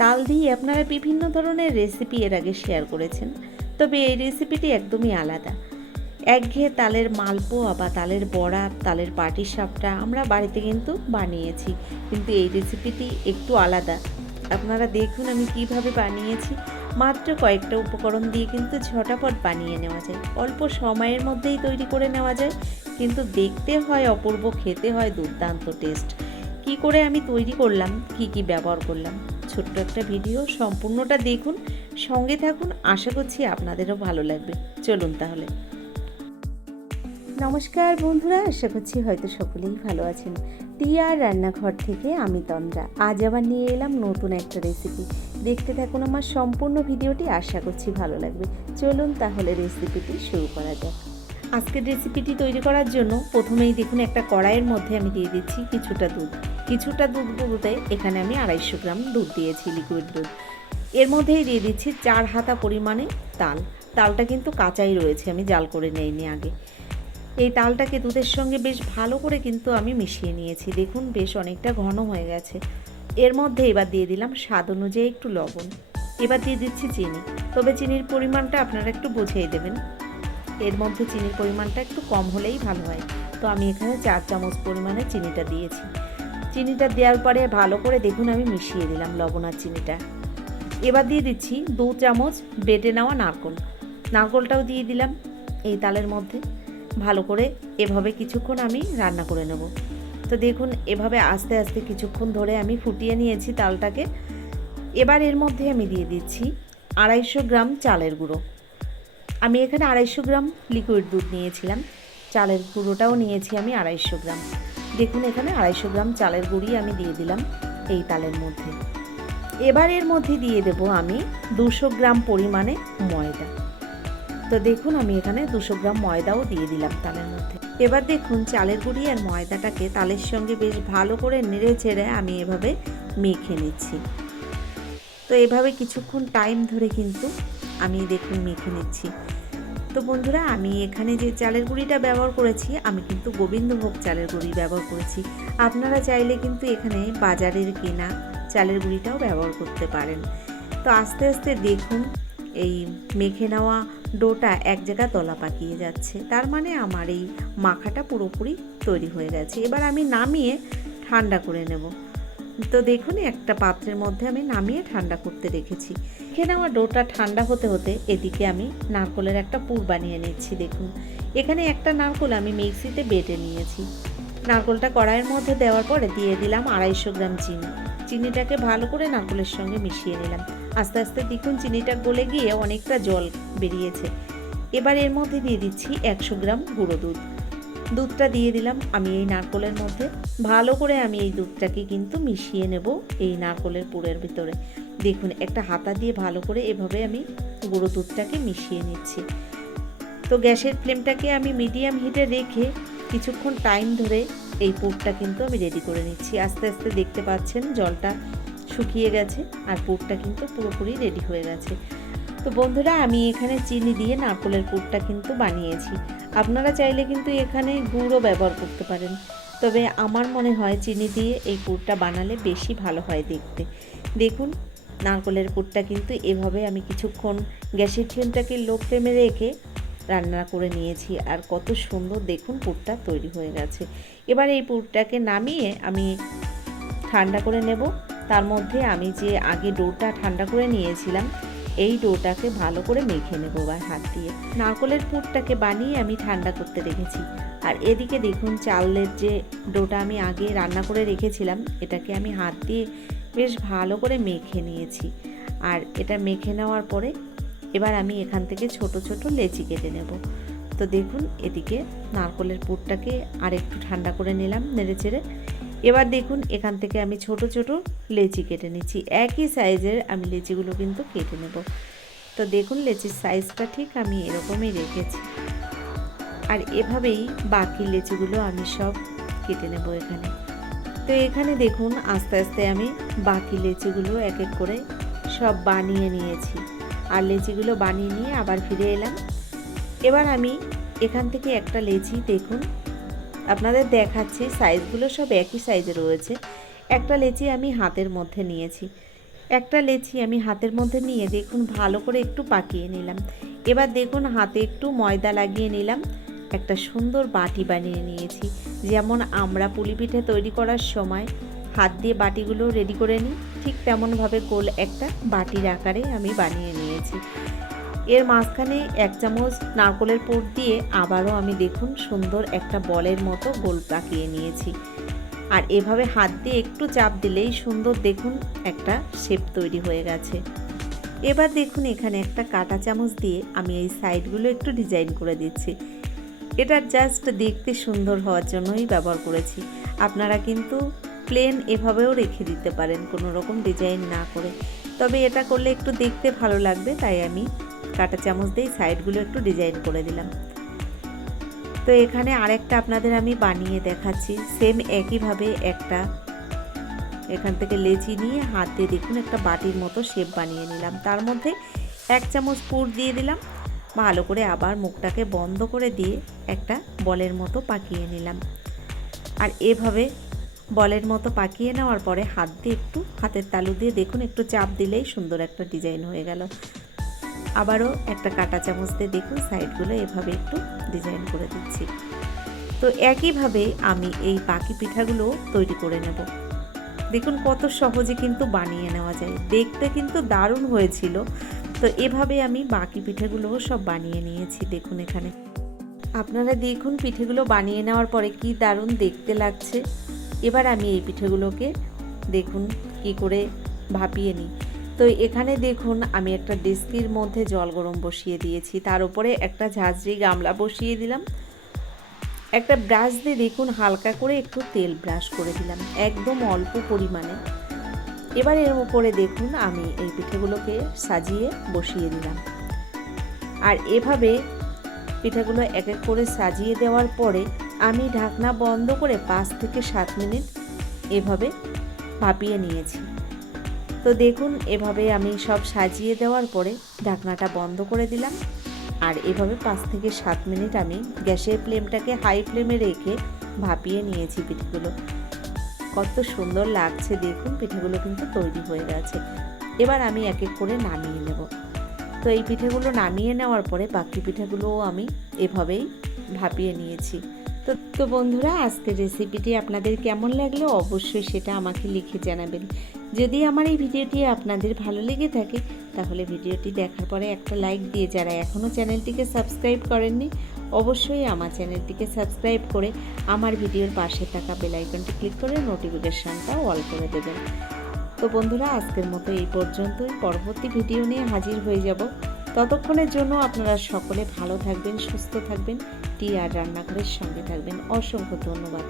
তাল দিয়ে আপনারা বিভিন্ন ধরনের রেসিপি এর আগে শেয়ার করেছেন, তবে এই রেসিপিটি একদমই আলাদা। একঘেয়ে তালের মালপোয়া বা তালের বড়া, তালের পাটিসাপটা আমরা বাড়িতে কিন্তু বানিয়েছি, কিন্তু এই রেসিপিটি একটু আলাদা। আপনারা দেখুন আমি কিভাবে বানিয়েছি। মাত্র কয়েকটা উপকরণ দিয়ে কিন্তু ঝটাপট বানিয়ে নেওয়া যায়, অল্প সময়ের মধ্যেই তৈরি করে নেওয়া যায়, কিন্তু দেখতে হয় অপূর্ব, খেতে হয় দুর্দান্ত টেস্ট। কি করে আমি তৈরি করলাম, কি কি ব্যবহার করলাম, ছোট্ট একটা ভিডিও, সম্পূর্ণটা দেখুন, সঙ্গে থাকুন, আশা করছি আপনাদেরও ভালো লাগবে। চলুন তাহলে। নমস্কার বন্ধুরা, আশা করছি হয়তো সকলেই ভালো আছেন। টিয়ার রান্নাঘর থেকে আমি তন্দ্রা। আজ আবার নিয়ে এলাম নতুন একটা রেসিপি। দেখতে থাকুন আমার সম্পূর্ণ ভিডিওটি, আশা করছি ভালো লাগবে। চলুন তাহলে রেসিপিটি শুরু করা যাক। আজকের রেসিপিটি তৈরি করার জন্য প্রথমেই দেখুন একটা কড়াইয়ের মধ্যে আমি দিয়ে দিচ্ছি কিছুটা দুধ বলতে এখানে আমি 250 গ্রাম দুধ দিয়েছি, লিকুইড দুধ। এর মধ্যেই দিয়ে দিচ্ছি 4 হাতা পরিমাণে তালটা কিন্তু কাঁচাই রয়েছে, আমি জাল করে নেইনি আগে। এই তালটাকে দুধের সঙ্গে বেশ ভালো করে কিন্তু আমি মিশিয়ে নিয়েছি। দেখুন বেশ অনেকটা ঘন হয়ে গেছে। এর মধ্যে এবার দিয়ে দিলাম স্বাদ অনুযায়ী একটু লবণ। এবার দিয়ে দিচ্ছি চিনি, তবে চিনির পরিমাণটা আপনারা একটু বুঝেই দেবেন। এর মধ্যে চিনির পরিমাণটা একটু কম হলেই ভালো হয়, তো আমি এখানে 4 চামচ পরিমাণে চিনিটা দিয়েছি। চিনিটা দেওয়ার পরে ভালো করে দেখুন আমি মিশিয়ে দিলাম লবণ আর চিনিটা। এবার দিয়ে দিচ্ছি 2 চামচ বেটে নেওয়া নারকোলটাও দিয়ে দিলাম এই তালের মধ্যে। ভালো করে এভাবে কিছুক্ষণ আমি রান্না করে নেব। তো দেখুন এভাবে আস্তে আস্তে কিছুক্ষণ ধরে আমি ফুটিয়ে নিয়েছি তালটাকে। এবার এর মধ্যে আমি দিয়ে দিচ্ছি 250 গ্রাম চালের গুঁড়ো। আমি এখানে 250 গ্রাম লিকুইড দুধ নিয়েছিলাম, চালের গুঁড়োটাও নিয়েছি আমি 250 গ্রাম। দেখুন এখানে 250 গ্রাম চালের গুঁড়ি আমি দিয়ে দিলাম এই তালের মধ্যে। এবার এর মধ্যে দিয়ে দেব আমি 200 গ্রাম পরিমাণে ময়দা। তো দেখুন আমি এখানে 200 গ্রাম ময়দাও দিয়ে দিলাম তালের মধ্যে। এবার দেখুন চালের গুঁড়ি আর ময়দাটাকে তালের সঙ্গে বেশ ভালো করে নেড়ে চেড়ে আমি এভাবে মেখে নিচ্ছি। তো এভাবে কিছুক্ষণ টাইম ধরে কিন্তু আমি দেখুন মেখে নিচ্ছি। তো বন্ধুরা আমি এখানে যে চালের গুঁড়িটা ব্যবহার করেছি, আমি কিন্তু গোবিন্দভোগ চালের গুঁড়ি ব্যবহার করেছি। আপনারা চাইলে কিন্তু এখানে বাজারের কেনা চালের গুঁড়িটাও ব্যবহার করতে পারেন। তো আস্তে আস্তে দেখুন এই মেখে নেওয়া ডোটা এক জায়গায় দলা পাকিয়ে যাচ্ছে, তার মানে আমার এই মাখাটা পুরোপুরি তৈরি হয়ে গেছে। এবার আমি নামিয়ে ঠান্ডা করে নেব। তো দেখুন একটা পাত্রের মধ্যে আমি নামিয়ে ঠান্ডা করতে রেখেছি। মেখে নেওয়া ডোটা ঠান্ডা হতে হতে এদিকে আমি নারকোলের একটা পুর বানিয়ে নিচ্ছি। দেখুন এখানে একটা নারকোল আমি মিক্সিতে বেটে নিয়েছি। নারকোলটা কড়াইয়ের মধ্যে দেওয়ার পরে দিয়ে দিলাম 250 গ্রাম চিনিটাকে ভালো করে নারকোলের সঙ্গে মিশিয়ে নিলাম। আস্তে আস্তে দেখুন চিনিটা গলে গিয়ে অনেকটা জল বেরিয়েছে। এবার এর মধ্যে দিয়ে দিচ্ছি 100 গ্রাম গুঁড়ো দুধটা দিয়ে দিলাম আমি এই নারকোলের মধ্যে। ভালো করে আমি এই দুধটাকে কিন্তু মিশিয়ে নেব এই নারকোলের পুরের ভিতরে। দেখুন একটা হাতা দিয়ে ভালো করে এভাবে আমি গুঁড়ো দুধটাকে মিশিয়ে নিচ্ছি। তো গ্যাসের ফ্লেমটাকে আমি মিডিয়াম হিটে রেখে কিছুক্ষণ টাইম ধরে এই পুরটা কিন্তু আমি রেডি করে নিচ্ছি। আস্তে আস্তে দেখতে পাচ্ছেন জলটা শুকিয়ে গেছে আর পুরটা কিন্তু পুরোপুরি রেডি হয়ে গেছে। তো বন্ধুরা আমি এখানে চিনি দিয়ে নারকোলের পুরটা কিন্তু বানিয়েছি। আপনারা চাইলে কিন্তু এখানে গুড়ও ব্যবহার করতে পারেন, তবে আমার মনে হয় চিনি দিয়ে এই পুরটা বানালে বেশি ভালো হয় দেখতে। দেখুন নারকোলের পুরটা কিন্তু এভাবে আমি কিছুক্ষণ গ্যাসের ফ্লেমটাকে লো ফ্লেমে রেখে রান্না করে নিয়েছি, আর কত সুন্দর দেখুন পুরটা তৈরি হয়ে গেছে। এবার এই পুরটাকে নামিয়ে আমি ঠান্ডা করে নেব। তার মধ্যে আমি যে আগে ডোটা ঠান্ডা করে নিয়েছিলাম এই ডোটাকে ভালো করে মেখে নেব হাত দিয়ে। নারকোলের পুরটাকে বানিয়ে আমি ঠান্ডা করতে রেখেছি, আর এদিকে দেখুন চালের যে ডোটা আমি আগে রান্না করে রেখেছিলাম এটাকে আমি হাত দিয়ে বেশ ভালো করে মেখে নিয়েছি। আর এটা মেখে নেওয়ার পরে এবার আমি এখান থেকে ছোট ছোট লেচি কেটে নেব। তো দেখুন এদিকে নারকোলের পুরটাকে আর একটু ঠান্ডা করে নিলাম নেড়ে চেড়ে। এবার দেখুন এখান থেকে আমি ছোট ছোট লেচি কেটে নিচ্ছি। একই সাইজের আমি লেচিগুলো কিন্তু কেটে নেব। তো দেখুন লেচির সাইজটা ঠিক আমি এরকমই রেখেছি, আর এভাবেই বাকি লেচিগুলো আমি সব কেটে নেব এখানে। তো এখানে দেখুন আস্তে আস্তে আমি বাকি লেচিগুলো এক এক করে সব বানিয়ে নিয়েছি, আর লেচিগুলো বানিয়ে নিয়ে আবার ফিরে এলাম। এবার আমি এখান থেকে একটা লেচি দেখুন আপনাদের দেখাচ্ছি, সাইজগুলো সব একই সাইজে রয়েছে। একটা লেচি আমি হাতের মধ্যে নিয়েছি। একটা লেচি আমি হাতের মধ্যে নিয়ে দেখুন ভালো করে একটু পাকিয়ে নিলাম। এবার দেখুন হাতে একটু ময়দা লাগিয়ে নিলাম, একটা সুন্দর বাটি বানিয়ে নিয়েছি। যেমন আমরা পুলি পিঠে তৈরি করার সময় হাত দিয়ে বাটিগুলো রেডি করে নিই, ঠিক তেমনভাবে গোল একটা বাটির আকারে আমি বানিয়ে নিয়েছি। এর মাঝখানে 1 চামচ নারকেলের পুর দিয়ে আবারও আমি দেখুন সুন্দর একটা বলের মতো গোল পাকিয়ে নিয়েছি। আর এভাবে হাত দিয়ে একটু চাপ দিলেই সুন্দর দেখুন একটা শেপ তৈরি হয়ে গেছে। এবার দেখুন এখানে একটা কাঁটা চামচ দিয়ে আমি এই সাইডগুলো একটু ডিজাইন করে দিচ্ছি। এটা জাস্ট দেখতে সুন্দর হওয়ার জন্যই ব্যবহার করেছি। আপনারা কিন্তু প্লেন এভাবেও রেখে দিতে পারেন কোনো রকম ডিজাইন না করে, তবে এটা করলে একটু দেখতে ভালো লাগবে, তাই আমি কাঁটা চামচ দিয়ে সাইডগুলো একটু ডিজাইন করে দিলাম। তো এখানে আরেকটা আপনাদের আমি বানিয়ে দেখাচ্ছি। সেম একইভাবে একটা এখান থেকে লেচি নিয়ে হাত দিয়ে দেখুন একটা বাটির মতো শেপ বানিয়ে নিলাম। তার মধ্যে 1 চামচ পুর দিয়ে দিলাম, ভালো করে আবার মুখটাকে বন্ধ করে দিয়ে একটা বলের মতো পাকিয়ে নিলাম। আর এভাবে বলের মতো পাকিয়ে নেওয়ার পরে হাত দিয়ে একটু হাতের তালু দিয়ে দেখুন একটু চাপ দিলেই সুন্দর একটা ডিজাইন হয়ে গেল। আবারও একটা কাঁটা চামচ দিয়ে দেখুন সাইডগুলো এভাবে একটু ডিজাইন করে দিচ্ছি। তো একইভাবে আমি এই বাকি পিঠাগুলো তৈরি করে নেব। দেখুন কত সহজে কিন্তু বানিয়ে নেওয়া যায়, দেখতে কিন্তু দারুণ হয়েছিল। তো এভাবে আমি বাকি পিঠেগুলোও সব বানিয়ে নিয়েছি। দেখুন এখানে আপনারা দেখুন পিঠেগুলো বানিয়ে নেওয়ার পরে কি দারুণ দেখতে লাগছে। এবার আমি এই পিঠেগুলোকে দেখুন কি করে ভাপিয়ে নিই। তো এখানে দেখুন আমি একটা ডেস্কির মধ্যে জল গরম বসিয়ে দিয়েছি, তার উপরে একটা ঝাঁঝরি গামলা বসিয়ে দিলাম। একটা ব্রাশ দিয়ে দেখুন হালকা করে একটু তেল ব্রাশ করে দিলাম, একদম অল্প পরিমাণে। এবার এর উপরে দেখুন আমি এই পিঠেগুলোকে সাজিয়ে বসিয়ে দিলাম। আর এভাবে পিঠাগুলো এক এক করে সাজিয়ে দেওয়ার পরে আমি ঢাকনা বন্ধ করে 5 থেকে 7 মিনিট এভাবে ভাপিয়ে নিয়েছি। তো দেখুন এভাবে আমি সব সাজিয়ে দেওয়ার পরে ঢাকনাটা বন্ধ করে দিলাম। আর এভাবে 5 থেকে 7 মিনিট আমি গ্যাসের ফ্লেমটাকে হাই ফ্লেমে রেখে ভাপিয়ে নিয়েছি পিঠেগুলো। কত সুন্দর লাগছে দেখুন, পিঠেগুলো কিন্তু তৈরি হয়ে গেছে। এবার আমি এক এক করে নামিয়ে নেব। তো এই পিঠেগুলো নামিয়ে নেওয়ার পরে বাকি পিঠেগুলোও আমি এভাবেই ভাপিয়ে নিয়েছি। তো বন্ধুরা আজকের রেসিপিটি আপনাদের কেমন লাগলো অবশ্যই সেটা আমাকে লিখে জানাবেন। যদি আমার এই ভিডিওটি আপনাদের ভালো লেগে থাকে তাহলে ভিডিওটি দেখার পরে একটা লাইক দিয়ে, যারা এখনও চ্যানেলটিকে সাবস্ক্রাইব করেননি অবশ্যই আমার চ্যানেলটিকে সাবস্ক্রাইব করে আমার ভিডিওর পাশে থাকা বেল আইকনটি ক্লিক করে নোটিফিকেশানটা অল করে দেবেন। তো বন্ধুরা আজকের মতো এই পর্যন্তই, পরবর্তী ভিডিও নিয়ে হাজির হয়ে যাব। ততক্ষণের জন্য আপনারা সকলে ভালো থাকবেন, সুস্থ থাকবেন, টি আর রান্নাঘরের সঙ্গে থাকবেন। অসংখ্য ধন্যবাদ।